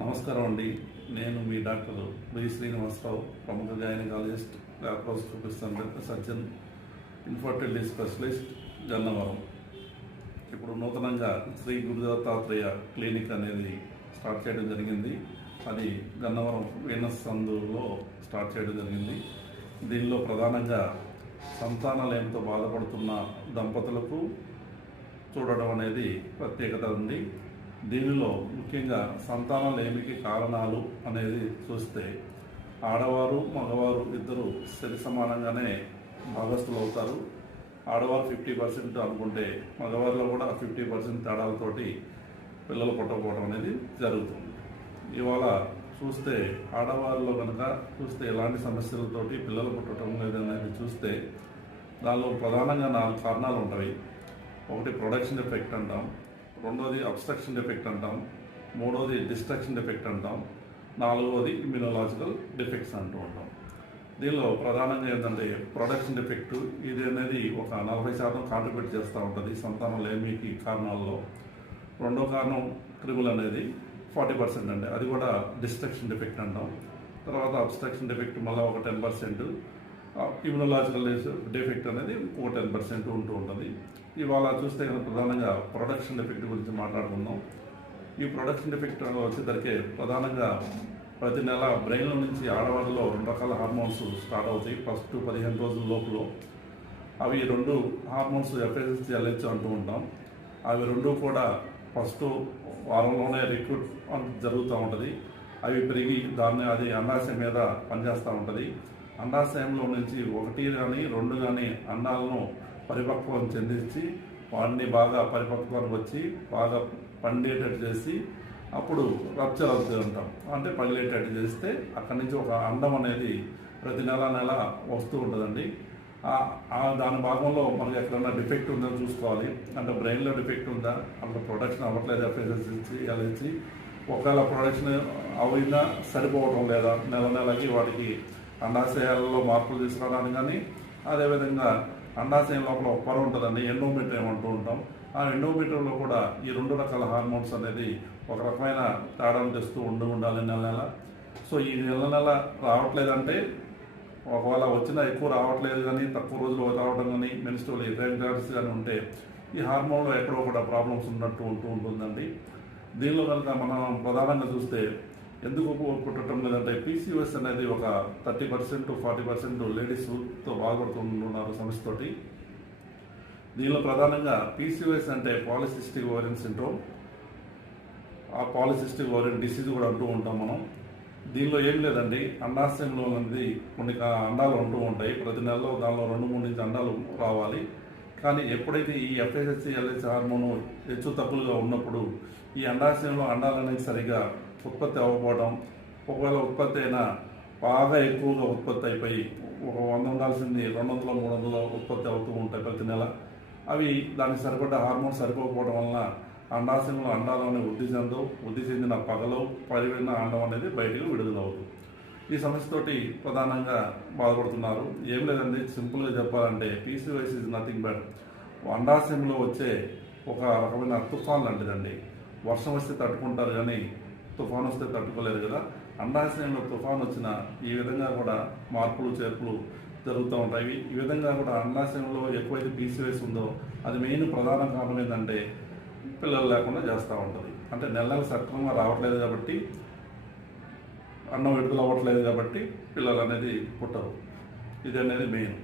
నమస్కారం అండి. నేను మీ డాక్టర్ బి శ్రీనివాసరావు, ప్రముఖ gynaecologist, laparoscopic surgeon, infertility specialist, Gannavaram. ఇప్పుడు నూతనంగా శ్రీ గురుదత్తాత్రేయ క్లినిక్ అనేది స్టార్ట్ చేయడం జరిగింది. అది గన్నవరం వీనస్ సందులో స్టార్ట్ చేయడం జరిగింది. దీనిలో ప్రధానంగా సంతానలేమితో బాధపడుతున్న దంపతులకు చూడడం అనేది ప్రత్యేకత ఉంది. దీనిలో ముఖ్యంగా సంతానలేమికి కారణాలు అనేది చూస్తే ఆడవారు మగవారు ఇద్దరు సరి సమానంగానే భాగస్థులు అవుతారు. ఆడవారు 50% అనుకుంటే మగవారిలో కూడా 50% తేడాలతోటి పిల్లలు పుట్టకపోవడం అనేది జరుగుతుంది. ఇవాళ చూస్తే ఆడవారిలో కనుక చూస్తే ఎలాంటి సమస్యలతోటి పిల్లలు పుట్టడం లేదనేది చూస్తే దానిలో ప్రధానంగా 4 కారణాలు ఉంటాయి. ఒకటి ప్రొడక్షన్ ఎఫెక్ట్ అంటాం, రెండోది అబ్స్ట్రక్షన్ ఎఫెక్ట్ అంటాం, మూడోది డిస్ట్రక్షన్ ఎఫెక్ట్ అంటాం, నాలుగోది ఇమ్యూనలాజికల్ డిఫెక్ట్స్ అంటూ ఉంటాం. దీనిలో ప్రధానంగా ఏంటంటే ప్రొడక్షన్ డిఫెక్ట్ ఇది అనేది ఒక 40% కాంట్రిబ్యూట్ చేస్తూ ఉంటుంది సంతానం లేమికి కారణాల్లో. రెండో కారణం క్రిములు అనేది 40% అండి, అది కూడా డిస్ట్రక్షన్ డిఫెక్ట్ అంటాం. తర్వాత అబ్స్ట్రక్షన్ డిఫెక్ట్ మళ్ళీ ఒక 10%, ఇమ్యూనలాజికల్ డిఫెక్ట్ అనేది ఒక 10% ఉంటూ ఉంటుంది. ఇవాళ చూస్తే ప్రధానంగా ప్రొడక్షన్ డిఫెక్ట్ గురించి మాట్లాడుకుందాం. ఈ ప్రొడక్షన్ డిఫెక్ట్ వచ్చేసరికి ప్రధానంగా ప్రతి నెల బ్రెయిన్లో నుంచి ఆడవాళ్ళలో 2 రకాల హార్మోన్స్ స్టార్ట్ అవుతాయి. ఫస్ట్ 15 రోజుల లోపల అవి 2 హార్మోన్స్ FSH LH అంటూ ఉంటాం. అవి 2 కూడా ఫస్ట్ వారంలోనే రిక్రూట్ జరుగుతూ ఉంటుంది. అవి పెరిగి అది అండాశయం మీద పనిచేస్తూ ఉంటుంది. అండాశయంలో నుంచి 1 కానీ 2 కానీ అండాలను పరిపక్వం చెందించి వాటిని బాగా పరిపక్వానికి వచ్చి బాగా పండేటట్టు చేసి అప్పుడు రప్చర్ అవుతుంది అంటాం. అంటే పగిలేటట్టు చేస్తే అక్కడి నుంచి ఒక అండం అనేది ప్రతి నెల వస్తూ ఉంటుందండి. దాని భాగంలో మనకి ఎక్కడన్నా డిఫెక్ట్ ఉందో చూసుకోవాలి. అంటే బ్రెయిన్లో డిఫెక్ట్ ఉందా, అంటే ప్రొడక్షన్ అవ్వట్లేదు FSH LH, ఒకవేళ ప్రొడక్షన్ అవిందా సరిపోవడం లేదా, నెలకి వాటికి అండాశయాలలో మార్పులు తీసుకురావడానికి కానీ, అదేవిధంగా అండాశయం లోపల ఒక పొర ఉంటుందండి, ఎండోమీటర్ ఏమంటూ ఉంటాం. ఆ ఎండోమీటర్లో కూడా ఈ 2 రకాల హార్మోన్స్ అనేది ఒక రకమైన తేడాను తెస్తూ ఉండాలి నెల. సో ఈ నెల రావట్లేదంటే, ఒకవేళ వచ్చినా ఎక్కువ రావట్లేదు కానీ తక్కువ రోజులు రావడం కానీ, మెన్స్ట్రువల్ ఇర్రెగ్యులారిటీస్ కానీ ఉంటే ఈ హార్మోన్లో ఎక్కడో కూడా ప్రాబ్లమ్స్ ఉన్నట్టు ఉంటుందండి. దీనిలో కనుక మనం ప్రధానంగా చూస్తే ఎందుకు పుట్టడం లేదంటే PCOS అనేది ఒక 30% to 40% లేడీస్తో బాధపడుతున్నారు సమస్యతోటి. దీనిలో ప్రధానంగా PCOS అంటే పాలిసిస్టిక్ ఓవరియన్ సిండ్రోమ్, ఆ పాలిసిస్టిక్ ఓవరియన్ డిసీజ్ కూడా అంటూ ఉంటాం మనం. దీనిలో ఏం లేదండి, అండాశయంలో అనేది కొన్ని అండాలు ఉంటూ ఉంటాయి. ప్రతి నెలలో దానిలో 2-3 నుంచి అండాలు రావాలి. కానీ ఎప్పుడైతే ఈ FSH LH హార్మోన్ హెచ్చు తక్కువగా ఉన్నప్పుడు ఈ అండాశయంలో అండాలు అనేది సరిగా ఉత్పత్తి అవ్వకపోవడం, ఒకవేళ ఉత్పత్తి అయినా బాగా ఎక్కువగా ఉత్పత్తి అయిపోయి ఒక 100 ఉండాల్సింది 200-300 ఉత్పత్తి అవుతూ ఉంటాయి ప్రతి నెల. అవి దానికి సరిపడ్డ హార్మోన్స్ సరిపోకపోవడం వలన అండాశయంలో అండాలు అనేవి వృద్ధి చెందిన పగలు పరివిడిన అండం అనేది బయటకు విడుదలవుతుంది. ఈ సమస్యతోటి ప్రధానంగా బాధపడుతున్నారు. ఏం లేదండి, సింపుల్గా చెప్పాలంటే PCOS ఇస్ నథింగ్ బట్ అండాశయంలో వచ్చే ఒక రకమైన తుఫాన్ లాంటిదండి. వర్షం వస్తే తట్టుకుంటారు కానీ తుఫాన్ వస్తే తట్టుకోలేరు కదా. అండాశయంలో తుఫాన్ వచ్చిన ఈ విధంగా కూడా మార్పులు చేర్పులు జరుగుతూ ఉంటాయి. ఈ విధంగా కూడా అండాశయంలో ఎక్కువైతే PCOS ఉందో అది మెయిన్ ప్రధాన కారణం ఏంటంటే పిల్లలు లేకుండా చేస్తూ ఉంటుంది. అంటే నెలలు సక్రమంగా రావట్లేదు కాబట్టి, అన్నం విడుదల అవ్వట్లేదు కాబట్టి పిల్లలు అనేది పుట్టరు. ఇది అనేది మెయిన్.